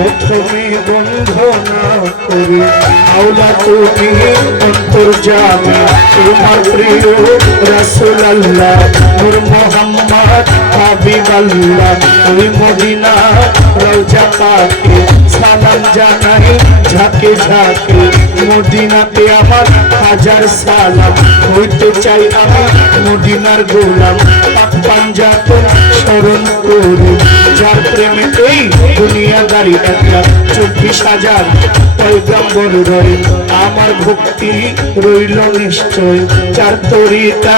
প্রথমে বন্ধ না করে, আওলা তুমি অন্তর যাবে তোমার প্রিয় রাসুল আল্লাহ নূর মোহাম্মদ হাবিব আল্লাহ ওই মদিনা রওজা পাকে সালাম জানাই, ঝাঁকে ঝাঁকে। মদিনাতে আমার হাজার সালাম। হইতে চাই আমি মদিনার গোলাম। পাক পাঞ্জাতন স্মরণ করি। যার প্রেমে এই দুনিয়াদারি একটা চব্বিশ হাজার। পয়গম্বর রয়ে আমার ভক্তি রইল নিশ্চয়। চার তরিকা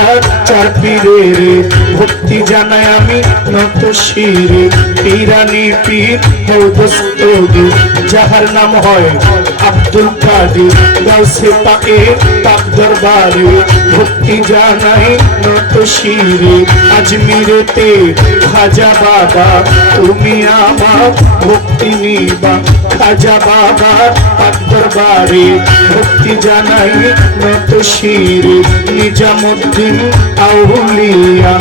চার পীরের ভক্তি জানাই আমি নত শিরে পীরানি পীর হৌদস্তগি যাহার নাম হয় আব্দুল কাদের গাউসে পাকে পাক দরবারে। ভক্তি জানাই নত শিরে। আজমিরেতে খাজা বাবা, তুমি আমার ভক্তি নিবা। খাজা বাবা পাক দরবারে, ভক্তি জানাই নত শিরে। নিজামুদ্দিন আউলিয়া,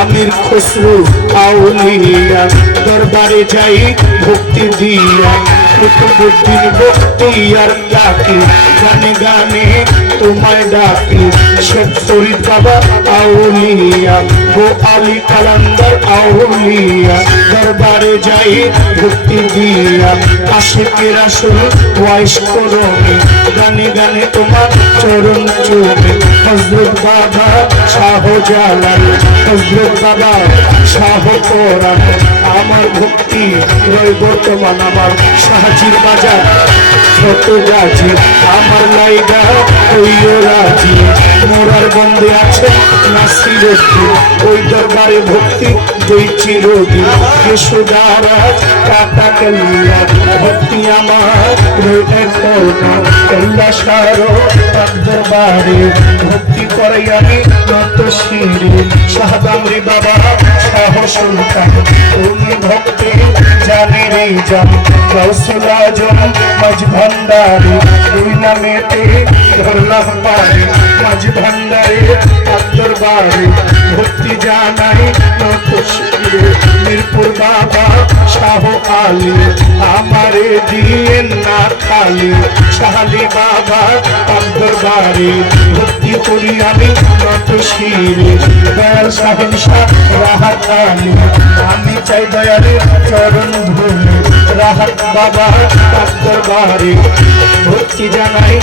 আমির খসরু আউলিয়া, দরবারে যাই ভক্তি দিয়া। কুতুবুদ্দিন ভক্তি আর ডাকি গানে গানে তোমায় ডাকি। শেখ ফরিদ বাবা, আউলিয়া। গো আলী কালান্দার আউলিয়া। দরবারে যাই ভক্তি দিয়া। আশেকের আসল ওয়াইস করমে গানে গানে তোমার চরণ চুমে। হজরত বাবা শাহ জালাল হজরত বাবা শাহ কোরআন আমার ভক্তি রয় বর্তমান আমার সাহাজির বাজার। ছোট গাছি আমার লাইগা মোরার বন্ধে আছে। নাসির ওই দরবারে ভক্তি, দুই চিরদিন। কেশুদারা কাটা কেল্লা। ভক্তি আমার, রয়ে তার দরবারে ভক্তি করাই আমি নত শিরে। শাহদামরি বাবা শাহ সুলতান তুমি ভক্তি জানি রে জান গৌসুল আজম মাঝ ভান্ডারে। দুই নামেতে ধরলাম পারে। মাঝ ভান্ডারে আব্দুর বাড়ি ভক্তি জানাই মিরপুর বাবা শাহ আলী, আমারে দিয়ে না খালি শাহালি বাবা আব্দুর বাড়ি ভক্তি করি আমি নত শিরে দয়াল সাহেব শাহ রাহাত আলী, আমি চাই দয়ালে চরণ ভূমি রাহাত বাবা আব্দুর বাড়ি ভক্তি জানাই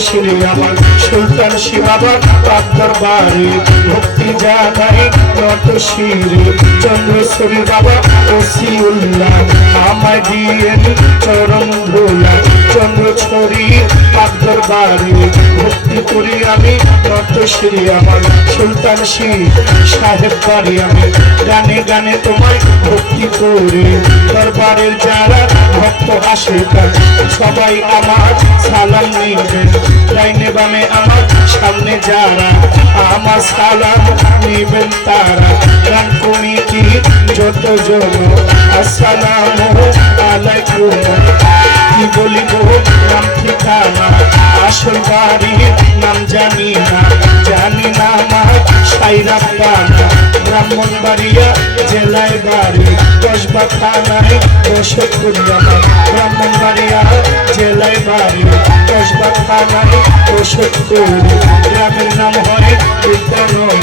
শিরে আমার। সুলতান শিবাবা আব্দুর বাড়ি ভক্তি জানাই নত চন্দ্রশ্বরী বাবা, ওসিউল্লাহ। আমায় দিয়ে চরণ ভোলা। চন্দ্র ছড়ি আব্দুর বাড়ি ভক্তি করি আমি নত শ্রী আমার সুলতান শিব সাহেব বাড়ি আমি। গানে গানে তোমায় ভক্তি করি। দরবারের যারা ভক্ত আসে সবাই আমার সালাম নিবেন ডাইনে বামে আমার সামনে যারা আমার সালাম নিবেন তারা। গান কমিটি যত জন আসসালামু আলাইকুম। কি বলিব, নাম ঠিকানা? আসল বাড়ির নাম জানি না জানি না আমার সাইরা পানা। ব্রাহ্মণ বাড়িয়া জেলায় বাড়ি দশবা থানায় দশক আমার ব্রাহ্মণ বাড়িয়া জেলায় বাড়ি দশবা থানায় দশক গ্রামের নাম হয় বিদ্যানগর।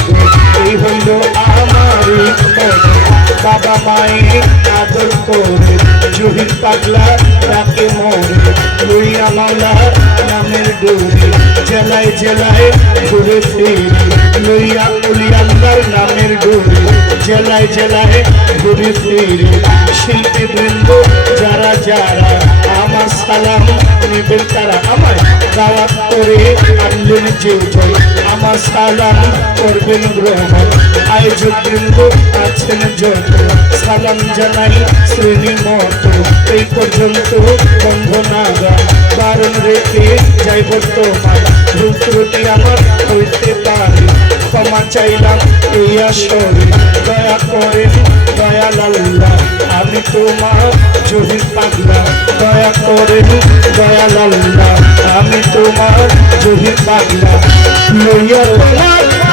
এই হইল আমার বাবা মায়ের আদর করে, জহির পাগলা তাকে মরে। লইয়া মাওলা ডোরে জেলায় জেলায় ঘুরে ফিরি। লইয়া উলিয়াল্লার নামের ডোরে, জেলায় জেলায় ঘুরে ফিরি। শিল্পী বৃন্দ, যারা যারা, আমার সালাম নিবেন তারা আমায়। দাওয়াত করে আনলেন যে জয় আমার সালাম করবেন গ্রহণ। আয়োজক বৃন্দ আছেন যত, সালাম জানাই শ্রেণি মতো এই পর্যন্ত বন্ধ নাগা কারণ রেখে যাই বর্তমান ভুল ত্রুটি আমার হইতে পারে। ক্ষমা চাইলাম এই আসরে। দয়া করেন দয়াল আল্লাহ আমি তোমার জহির পাগলা। দয়া করেন দয়াল আল্লাহ আমি তোমার জহির পাগলা। লইয়া তোমার